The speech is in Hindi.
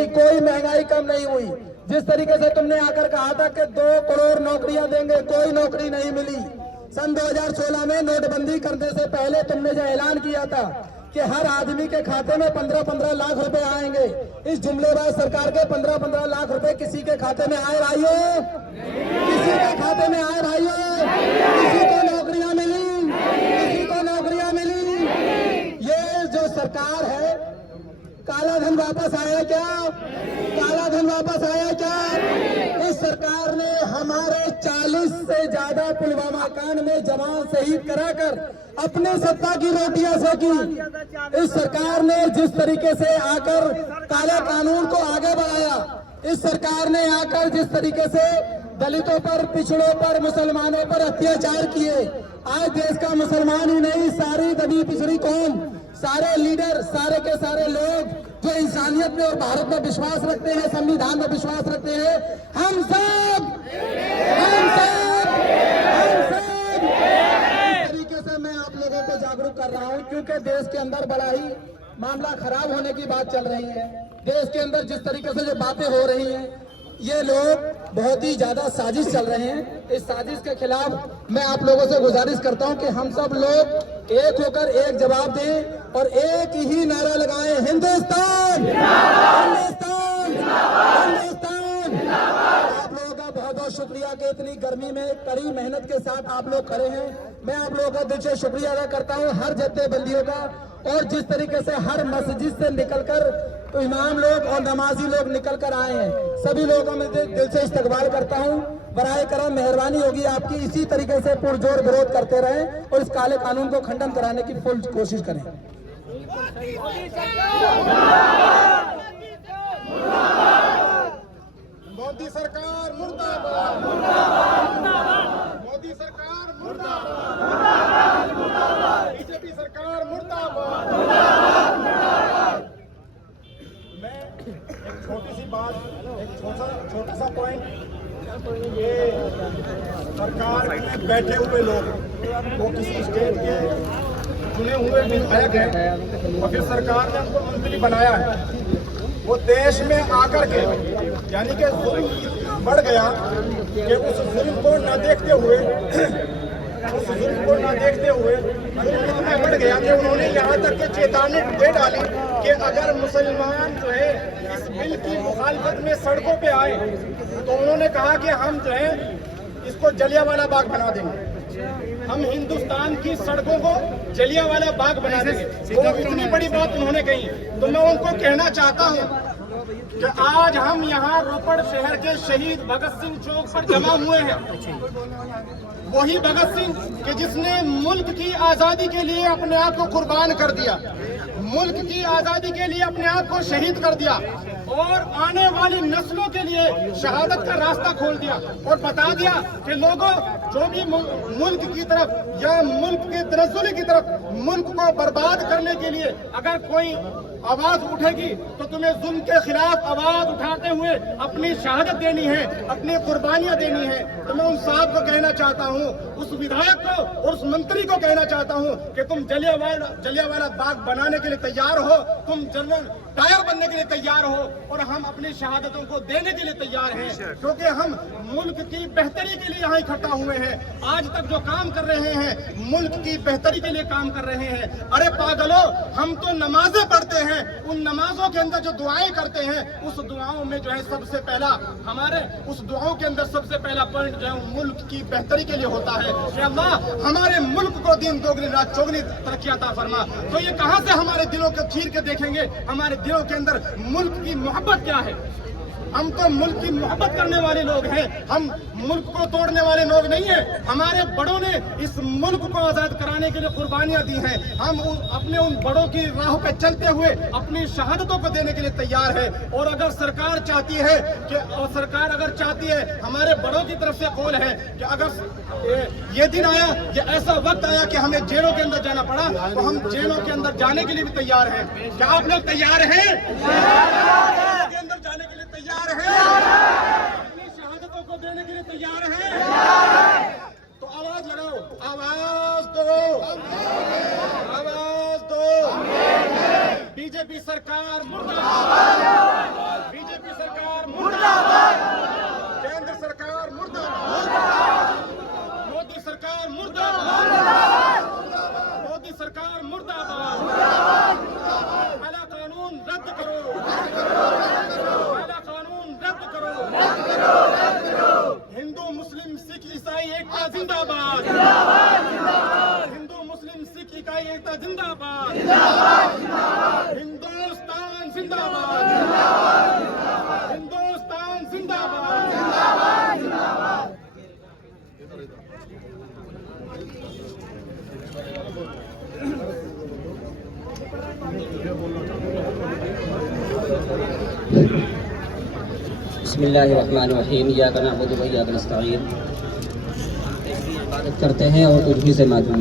नहीं, कोई महंगाई कम नहीं हुई। जिस तरीके से तुमने आकर कहा था कि 2 करोड़ नौकरियां देंगे, कोई नौकरी नहीं मिली। सन 2016 में नोटबंदी करने से पहले तुमने जो ऐलान किया था कि हर आदमी के खाते में 15-15 लाख रुपए आएंगे, इस जुमलेबाज सरकार के 15-15 लाख रुपए किसी के खाते में आए भाइयों? किसी के खाते में आए भाइयों? किसी को नौकरियां मिली? किसी को नौकरियां मिली? ये जो सरकार है, काला धन वापस आया क्या? काला धन वापस आया क्या? इस सरकार ने हमारे 40 से ज्यादा पुलवामा कांड में जवान शहीद कराकर अपने सत्ता की रोटियां सेकी। इस सरकार ने जिस तरीके से आकर काले कानून को आगे बढ़ाया, इस सरकार ने आकर जिस तरीके से दलितों पर, पिछड़ों पर, मुसलमानों पर अत्याचार किए, आज देश का मुसलमान ही नहीं, सारी दबी पिछड़ी कौम, सारे लीडर, सारे के सारे लोग जो इंसानियत में और भारत में विश्वास रखते हैं, संविधान में विश्वास रखते हैं, हम सब इस तरीके से मैं आप लोगों को जागरूक कर रहा हूं, क्योंकि देश के अंदर बड़ा ही मामला खराब होने की बात चल रही है। देश के अंदर जिस तरीके से जो बातें हो रही हैं, ये लोग बहुत ही ज्यादा साजिश चल रहे हैं। इस साजिश के खिलाफ मैं आप लोगों से गुजारिश करता हूं कि हम सब लोग एक होकर एक जवाब दें और एक ही नारा लगाएं, हिंदुस्तान हिंदुस्तान हिंदुस्तान। आप लोगों का बहुत बहुत शुक्रिया कि इतनी गर्मी में कड़ी मेहनत के साथ आप लोग खड़े हैं। मैं आप लोगों का दिल से शुक्रिया अदा करता हूं, हर जत्थेबंदियों का, और जिस तरीके से हर मस्जिद से निकलकर तो इमाम लोग और नमाजी लोग निकल कर आए हैं, सभी लोगों का मैं दिल से इस्तकबाल करता हूं। बराए करम मेहरबानी होगी आपकी, इसी तरीके से पुरजोर विरोध करते रहें और इस काले कानून को खंडन कराने की फुल कोशिश करें। मोदी सरकार मुर्दाबाद, मोदी सरकार मुर्दाबाद, बीजेपी सरकार मुर्दाबाद। मैं एक छोटी सी बात, एक छोटा सा पॉइंट, ये सरकार में बैठे हुए लोग वो किसी स्टेट के चुने हुए विधायक हैं और फिर सरकार ने उनको मंत्री बनाया है, वो देश में आकर के यानी कि जुल्म बढ़ गया कि उस जुल्म को न देखते हुए जुल्म इतना बढ़ गया कि उन्होंने यहाँ तक के चेतावनी दे डाली कि अगर मुसलमान जो है इस बिल की मुखालफत में सड़कों पे आए तो उन्होंने कहा कि हम जो है इसको जलियांवाला बाग बना देंगे, हम हिंदुस्तान की सड़कों को जलियांवाला बाग बना देंगे। वो इतनी बड़ी बात उन्होंने कही, तो मैं उनको कहना चाहता हूँ कि आज हम यहाँ रोपड़ शहर के शहीद भगत सिंह चौक पर जमा हुए हैं। वही भगत सिंह कि जिसने मुल्क की आजादी के लिए अपने आप को कुर्बान कर दिया, मुल्क की आजादी के लिए अपने आप को शहीद कर दिया और आने वाली नस्लों के लिए शहादत का रास्ता खोल दिया और बता दिया कि लोगों, जो भी मुल्क की तरफ या मुल्क के तनज़्ज़ुल की तरफ, मुल्क को बर्बाद करने के लिए अगर कोई आवाज उठेगी तो तुम्हें जुल्म के खिलाफ आवाज उठाते हुए अपनी शहादत देनी है, अपनी कुर्बानियां देनी है। तो मैं उन साहब को कहना चाहता हूं, उस विधायक को और उस मंत्री को कहना चाहता हूं कि तुम जलियांवाला बाग बनाने के लिए तैयार हो, तुम जनरल टायर बनने के लिए तैयार हो और हम अपनी शहादतों को देने के लिए तैयार हैं, क्योंकि हम मुल्क की बेहतरी के लिए यहाँ इकट्ठा हुए हैं। आज तक जो काम कर रहे हैं मुल्क की बेहतरी के लिए काम कर रहे हैं। अरे पागलों, हम तो नमाजें पढ़ते हैं, उन नमाजों के अंदर जो दुआएं करते हैं उस दुआओं में जो है सबसे पहला हमारे उस दुआओं के अंदर सबसे पहला पॉइंट जो है मुल्क की बेहतरी के लिए होता है कि अल्लाह हमारे मुल्क को दिन दोगुनी रात चौगुनी तरक्की अता फरमा। तो ये कहां से हमारे दिलों को चीर के देखेंगे? हमारे दिलों के अंदर मुल्क की मोहब्बत क्या है? हम तो मुल्क की मोहब्बत करने वाले लोग हैं, हम मुल्क को तोड़ने वाले लोग नहीं हैं। हमारे बड़ों ने इस मुल्क को आजाद कराने के लिए कुर्बानियां दी हैं। हम अपने उन बड़ों की राह पे चलते हुए अपनी शहादतों को देने के लिए तैयार है। और अगर सरकार चाहती है हमारे बड़ों की तरफ से कॉल है कि अगर ये दिन आया, ये ऐसा वक्त आया कि हमें जेलों के अंदर जाना पड़ा, तो हम जेलों के अंदर जाने के लिए भी तैयार हैं। क्या आप लोग तैयार हैं? के अंदर जाने के लिए तैयार हैं? अपनी शहादतों को देने के लिए तैयार हैं? तो आवाज लगाओ, आवाज दो, आवाज दो। बीजेपी सरकार मुर्दाबाद। बिस्मिल्लाहिर्रहमानिर्रहीम इय्याका नअबुदु व इय्याका नस्तईन। इबादत करते हैं और तुझी से मालूम